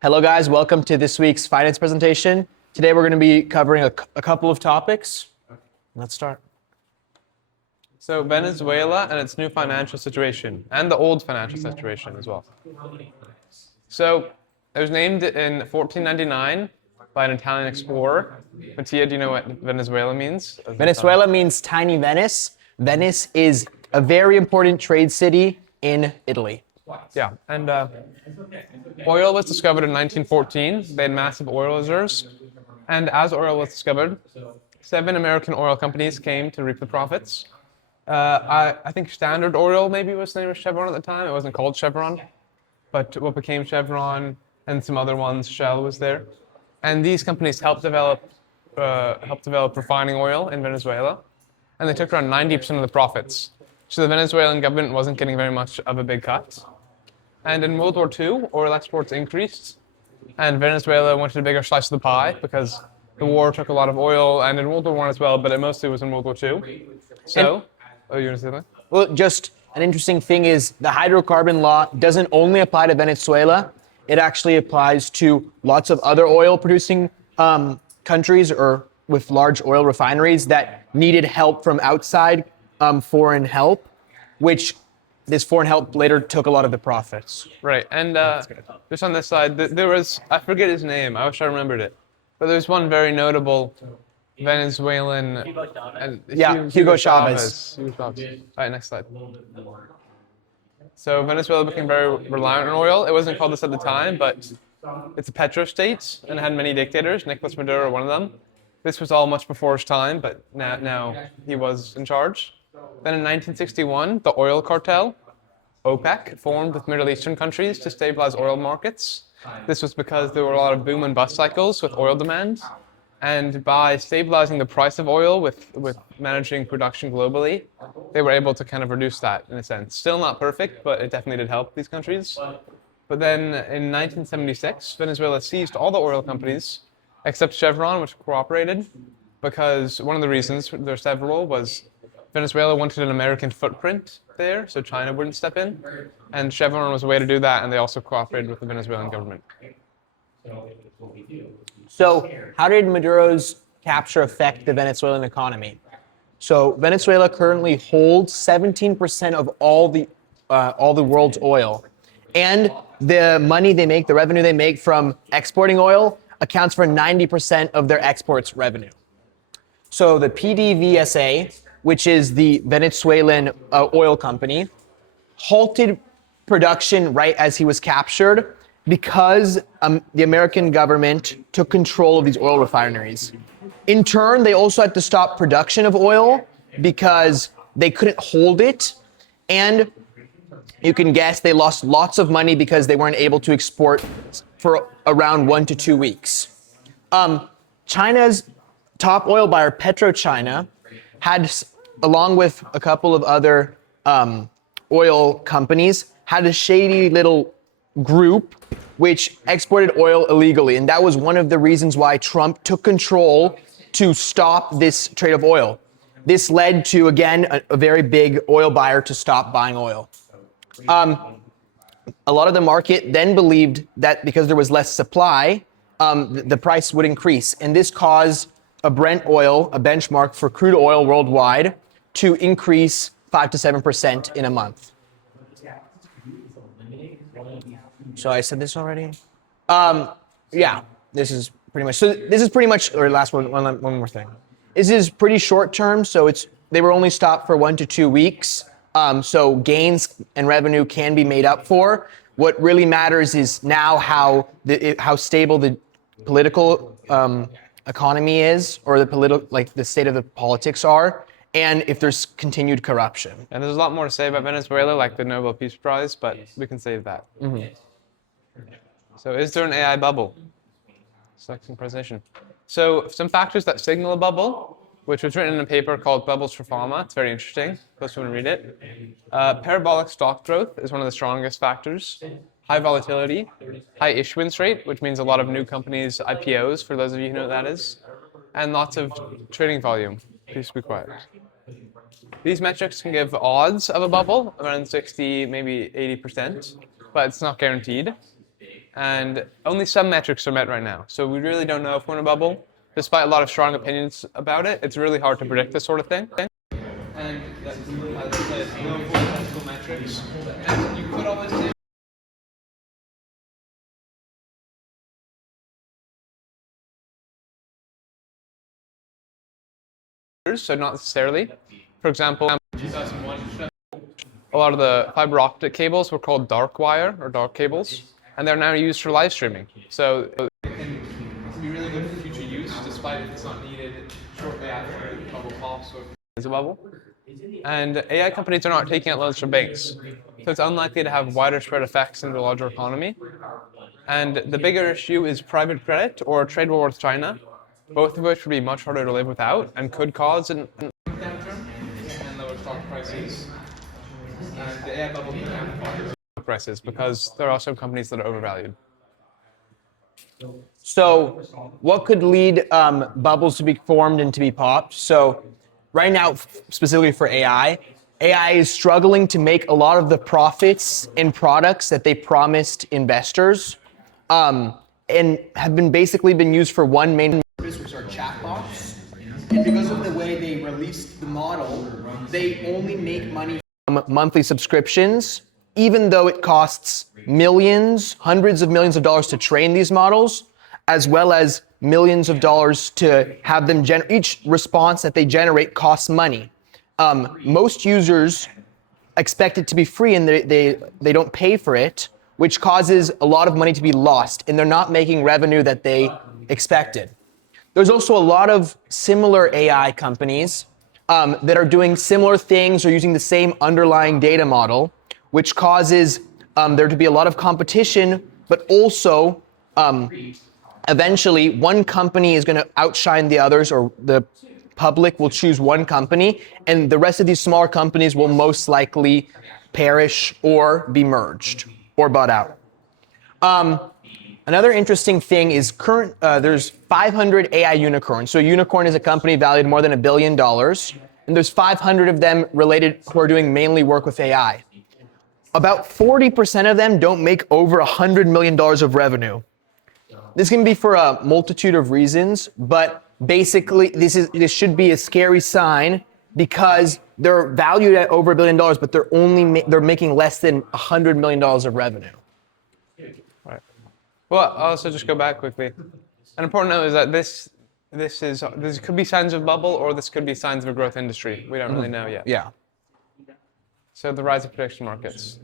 Hello guys, welcome to this week's finance presentation. Today we're going to be covering a couple of topics. Let's start. So Venezuela and its new financial situation, and the old financial situation as well. So it was named in 1499 by an Italian explorer. Mattia, do you know what Venezuela means? Venezuela means tiny Venice. Venice is a very important trade city in Italy. Yeah, and oil was discovered in 1914. They had massive oil reserves. And as oil was discovered, 7 American oil companies came to reap the profits. I think Standard Oil maybe was the name of Chevron at the time. It wasn't called Chevron, but what became Chevron and some other ones, Shell was there. And these companies helped develop refining oil in Venezuela, and they took around 90% of the profits. So the Venezuelan government wasn't getting very much of a big cut. And in World War II, oil exports increased, and Venezuela wanted a bigger slice of the pie because the war took a lot of oil, and in World War I as well, but it mostly was in World War II. So, you want to say that? Well, just an interesting thing is the hydrocarbon law doesn't only apply to Venezuela. It actually applies to lots of other oil producing countries or with large oil refineries that needed help from outside foreign help, which this foreign help later took a lot of the profits. Right, and just on this side, there was, I forget his name, I wish I remembered it, but there's one very notable Venezuelan. Hugo Chavez. Hugo Chavez. All right, next slide. So Venezuela became very reliant on oil. It wasn't called this at the time, but it's a petrostate and it had many dictators. Nicolas Maduro, one of them. This was all much before his time, but now he was in charge. Then in 1961, the oil cartel, OPEC, formed with Middle Eastern countries to stabilize oil markets. This was because there were a lot of boom and bust cycles with oil demand. And by stabilizing the price of oil with managing production globally, they were able to kind of reduce that in a sense. Still not perfect, but it definitely did help these countries. But then in 1976, Venezuela seized all the oil companies except Chevron, which cooperated, because one of the reasons, there are several, was Venezuela wanted an American footprint there, so China wouldn't step in. And Chevron was a way to do that, and they also cooperated with the Venezuelan government. So how did Maduro's capture affect the Venezuelan economy? So Venezuela currently holds 17% of all the world's oil. And the money they make, the revenue they make from exporting oil accounts for 90% of their exports revenue. So the PDVSA, which is the Venezuelan oil company, halted production right as he was captured because the American government took control of these oil refineries. In turn, they also had to stop production of oil because they couldn't hold it. And you can guess they lost lots of money because they weren't able to export for around 1 to 2 weeks. China's top oil buyer, PetroChina, had, along with a couple of other oil companies, had a shady little group which exported oil illegally. And that was one of the reasons why Trump took control to stop this trade of oil. This led to, again, a very big oil buyer to stop buying oil. A lot of the market then believed that because there was less supply, the price would increase. And this caused a Brent oil, a benchmark for crude oil worldwide, to increase 5 to 7% in a month. So I said this already? Yeah, this is pretty much, or last one more thing. This is pretty short term, so they were only stopped for 1 to 2 weeks. So gains and revenue can be made up for. What really matters is now how stable the political economy is, or the state of the politics are, and if there's continued corruption. And there's a lot more to say about Venezuela, like the Nobel Peace Prize, but we can save that. Mm-hmm. So is there an AI bubble? Selecting presentation. So some factors that signal a bubble, which was written in a paper called Bubbles for Pharma. It's very interesting. Those who want to read it. Parabolic stock growth is one of the strongest factors. High volatility, high issuance rate, which means a lot of new companies, IPOs, for those of you who know what that is, and lots of trading volume. Please be quiet. These metrics can give odds of a bubble, around 60, maybe 80%, but it's not guaranteed. and only some metrics are met right now. So we really don't know if we're in a bubble. Despite a lot of strong opinions about it, it's really hard to predict this sort of thing. And as I said, no full technical metrics. And you could always say so not necessarily. For example, 2001, a lot of the fiber optic cables were called dark wire or dark cables, and they're now used for live streaming. So it can be really good for future use, despite if it's not needed shortly after the bubble pops or is a bubble. And AI companies are not taking out loans from banks, so it's unlikely to have wider spread effects in the larger economy. And the bigger issue is private credit or trade war with China, both of which would be much harder to live without and could cause an downturn and lower stock prices. And the AI bubble can amplify stock prices because there are some companies that are overvalued. So, what could lead bubbles to be formed and to be popped? So, right now, specifically for AI is struggling to make a lot of the profits in products that they promised investors, and have basically been used for one main purpose, which are chatbots. And because of the way they released the model, they only make money from monthly subscriptions, even though it costs millions, hundreds of millions of dollars to train these models, as well as millions of dollars to have them each response that they generate costs money. Most users expect it to be free and they don't pay for it, which causes a lot of money to be lost, and they're not making revenue that they expected. There's also a lot of similar AI companies that are doing similar things or using the same underlying data model, which causes there to be a lot of competition, but also eventually one company is going to outshine the others, or the public will choose one company, and the rest of these smaller companies will most likely perish or be merged or bought out. Another interesting thing is there's 500 AI unicorns. So a unicorn is a company valued more than $1 billion, and there's 500 of them related who are doing mainly work with AI. About 40% of them don't make over $100 million of revenue. This can be for a multitude of reasons, but basically this should be a scary sign because they're valued at over $1 billion, but they're making less than $100 million of revenue. Right. Well, I'll also just go back quickly. An important note is that this could be signs of bubble, or this could be signs of a growth industry. We don't really know yet. Yeah. So the rise of prediction markets.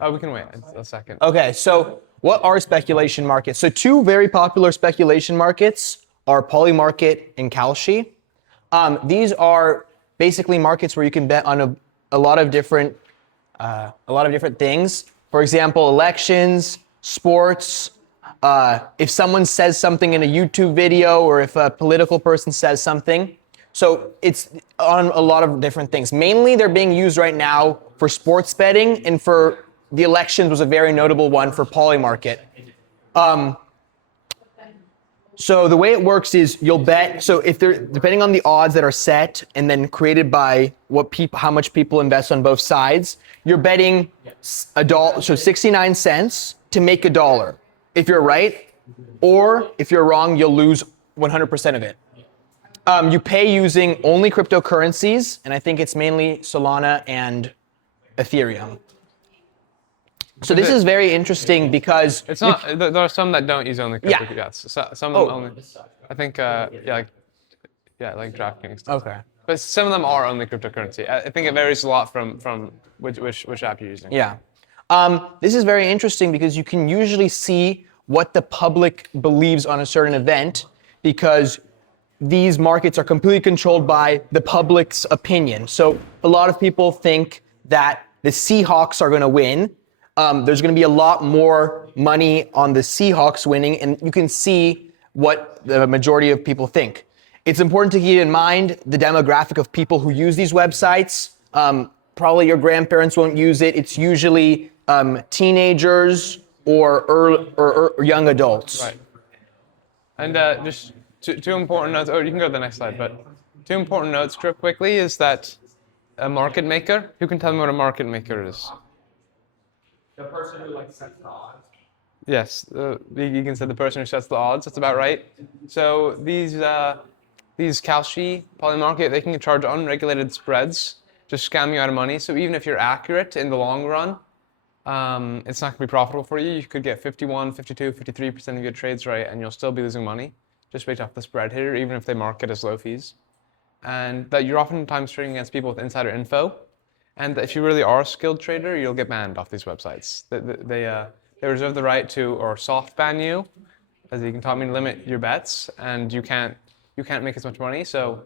Oh, we can wait a second. Okay, so what are speculation markets? So two very popular speculation markets are Polymarket and Kalshi. These are basically markets where you can bet on a lot of different things. For example, elections, sports. If someone says something in a YouTube video, or if a political person says something. So it's on a lot of different things. Mainly they're being used right now for sports betting, and for the elections was a very notable one for Polymarket. So the way it works is you'll bet, so if they're, depending on the odds that are set and then created by how much people invest on both sides, you're betting $1, so 69 cents to make $1. If you're right, or if you're wrong, you'll lose 100% of it. You pay using only cryptocurrencies, and I think it's mainly Solana and Ethereum. So this is very interesting because it's not. There are some that don't use only crypto. Yeah. Some of them only. I think like DraftKings stuff. Okay. But some of them are only cryptocurrency. I think it varies a lot from which app you're using. Yeah. This is very interesting because you can usually see what the public believes on a certain event, because these markets are completely controlled by the public's opinion. So a lot of people think that the Seahawks are going to win. There's going to be a lot more money on the Seahawks winning, and you can see what the majority of people think. It's important to keep in mind the demographic of people who use these websites. Probably your grandparents won't use it. It's usually teenagers or young adults. Right. And just two important notes. Oh, you can go to the next slide. But two important notes real quickly is that a market maker. Who can tell me what a market maker is? The person who sets the odds. Yes, you can say the person who sets the odds. That's about right. So these Kalshi polymarket, they can charge unregulated spreads, just scam you out of money. So even if you're accurate in the long run, it's not going to be profitable for you. You could get 51, 52, 53% of your trades right, and you'll still be losing money just based off the spread here, even if they market as low fees. And that you're oftentimes trading against people with insider info. And if you really are a skilled trader, you'll get banned off these websites. They reserve the right to, or soft ban you, as you can tell me, limit your bets, and you can't make as much money. So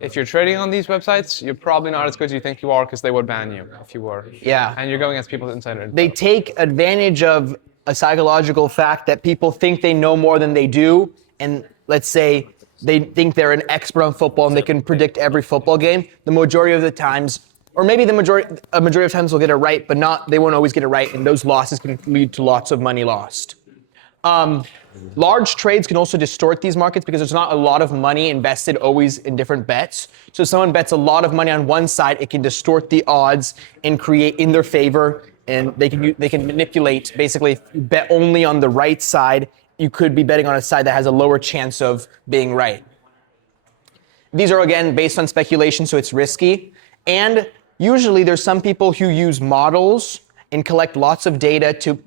if you're trading on these websites, you're probably not as good as you think you are, because they would ban you if you were. Yeah. And you're going against people with insider info. They take advantage of a psychological fact that people think they know more than they do, and let's say they think they're an expert on football and they can predict every football game. The majority of the times, or maybe a majority of times they'll get it right, but they won't always get it right, and those losses can lead to lots of money lost. Large trades can also distort these markets because there's not a lot of money invested always in different bets. So if someone bets a lot of money on one side, it can distort the odds and create in their favor, and they can manipulate. Basically, if you bet only on the right side, you could be betting on a side that has a lower chance of being right. These are, again, based on speculation, so it's risky. And usually there's some people who use models and collect lots of data to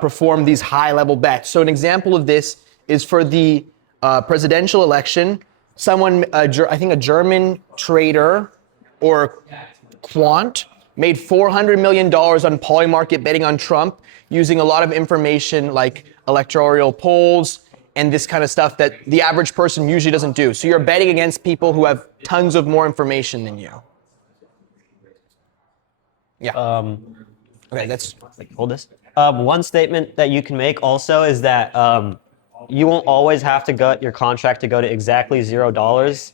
perform these high-level bets. So an example of this is for the presidential election. Someone, I think a German trader or quant, made $400 million on Polymarket betting on Trump using a lot of information like electoral polls and this kind of stuff that the average person usually doesn't do. So you're betting against people who have tons of more information than you. Yeah. Okay, that's... Hold this. One statement that you can make also is that you won't always have to get your contract to go to exactly $0.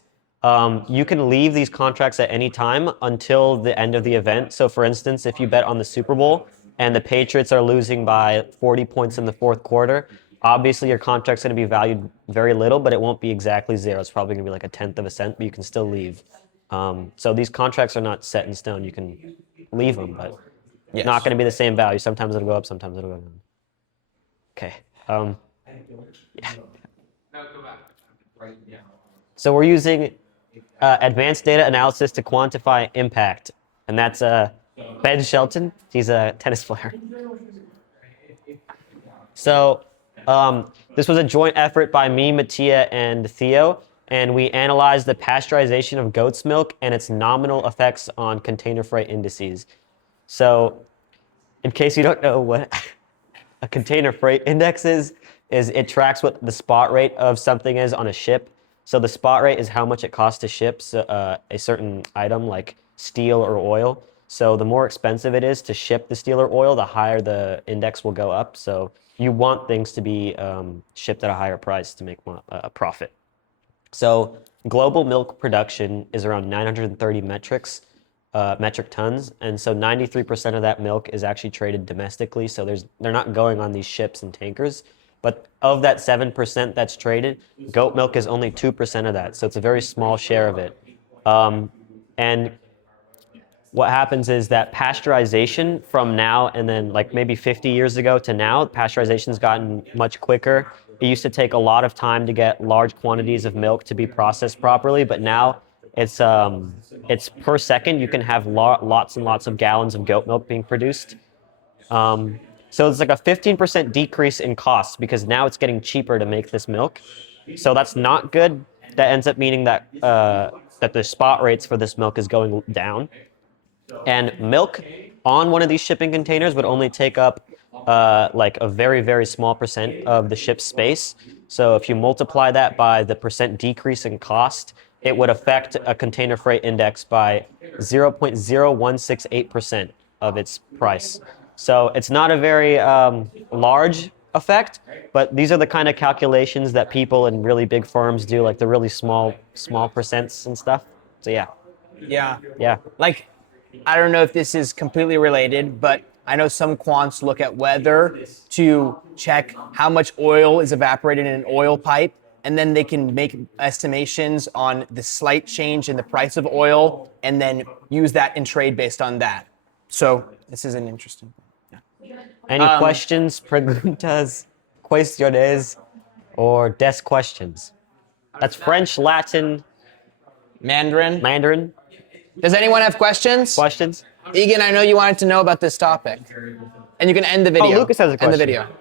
You can leave these contracts at any time until the end of the event. So for instance, if you bet on the Super Bowl and the Patriots are losing by 40 points in the fourth quarter, obviously your contract's going to be valued very little, but it won't be exactly zero. It's probably going to be like a tenth of a cent, but you can still leave. So these contracts are not set in stone. You can leave them, but Yes. not going to be the same value. Sometimes it'll go up, sometimes it'll go down. Okay. Yeah. So we're using advanced data analysis to quantify impact, and that's Ben Shelton. He's a tennis player. So this was a joint effort by me, Mattia, and Theo, and we analyzed the pasteurization of goat's milk and its nominal effects on container freight indices. So in case you don't know what a container freight index is it tracks what the spot rate of something is on a ship. So the spot rate is how much it costs to ship a certain item like steel or oil. So the more expensive it is to ship the steel or oil, the higher the index will go up. So you want things to be shipped at a higher price to make a profit. So global milk production is around 930 metric tons, and so 93% of that milk is actually traded domestically. So they're not going on these ships and tankers. But of that 7% that's traded, goat milk is only 2% of that. So it's a very small share of it. And what happens is that pasteurization from now and then like maybe 50 years ago to now, pasteurization's gotten much quicker. It used to take a lot of time to get large quantities of milk to be processed properly, but now it's per second. You can have lots and lots of gallons of goat milk being produced. So it's like a 15% decrease in costs because now it's getting cheaper to make this milk. So that's not good. That ends up meaning that that the spot rates for this milk is going down. And milk on one of these shipping containers would only take up like a very, very small percent of the ship's space. So if you multiply that by the percent decrease in cost, it would affect a container freight index by 0.0168% of its price. So it's not a very large effect, but these are the kind of calculations that people in really big firms do, like the really small percents and stuff. So yeah. Yeah. Like, I don't know if this is completely related, but I know some quants look at weather to check how much oil is evaporated in an oil pipe, and then they can make estimations on the slight change in the price of oil and then use that in trade based on that. So this is an interesting thing. Any questions, preguntas, cuestiones, or des questions? That's French, Latin, Mandarin. Mandarin. Does anyone have questions? Questions? Egan, I know you wanted to know about this topic. And you can end the video. Lucas has a End the question. video.